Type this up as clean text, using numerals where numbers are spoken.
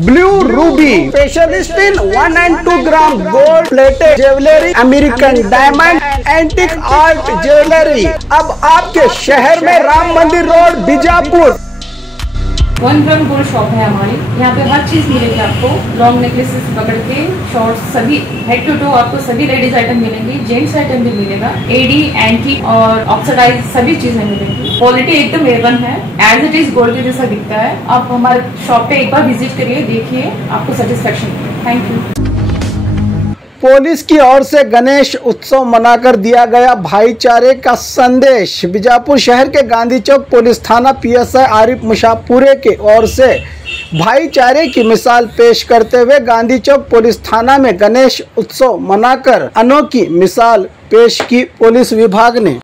Blue Ruby specialist in 1 and 2 gram gold plated jewellery, American diamond, antique art jewellery अब आपके शहर में, राम मंदिर road, Bijapur. 1 gram gold shop है हमारी। यहाँ पे हर चीज मिलेगी आपको, लॉन्ग नेकलेसेस पकड़ के, शॉर्ट्स, सभी हेड टू टो आपको सभी लेडीज आइटम मिलेंगी, जेंट्स आइटम भी मिलेगा, एडी, एंटी और ऑक्सीडाइज सभी चीजें मिलेंगी। क्वालिटी एकदम A1 है, एज इट इज गोल्ड के जैसा दिखता है। आप हमारे शॉप पे एक बार विजिट करिए, देखिए, आपको सेटिस्फेक्शन मिलेगा। Thank you. पुलिस की ओर से गणेश उत्सव मनाकर दिया गया भाईचारे का संदेश। बीजापुर शहर के गांधी चौक पुलिस थाना PSI आरिफ मुशापुरे की ओर से भाईचारे की मिसाल पेश करते हुए गांधी चौक पुलिस थाना में गणेश उत्सव मनाकर अनोखी मिसाल पेश की पुलिस विभाग ने।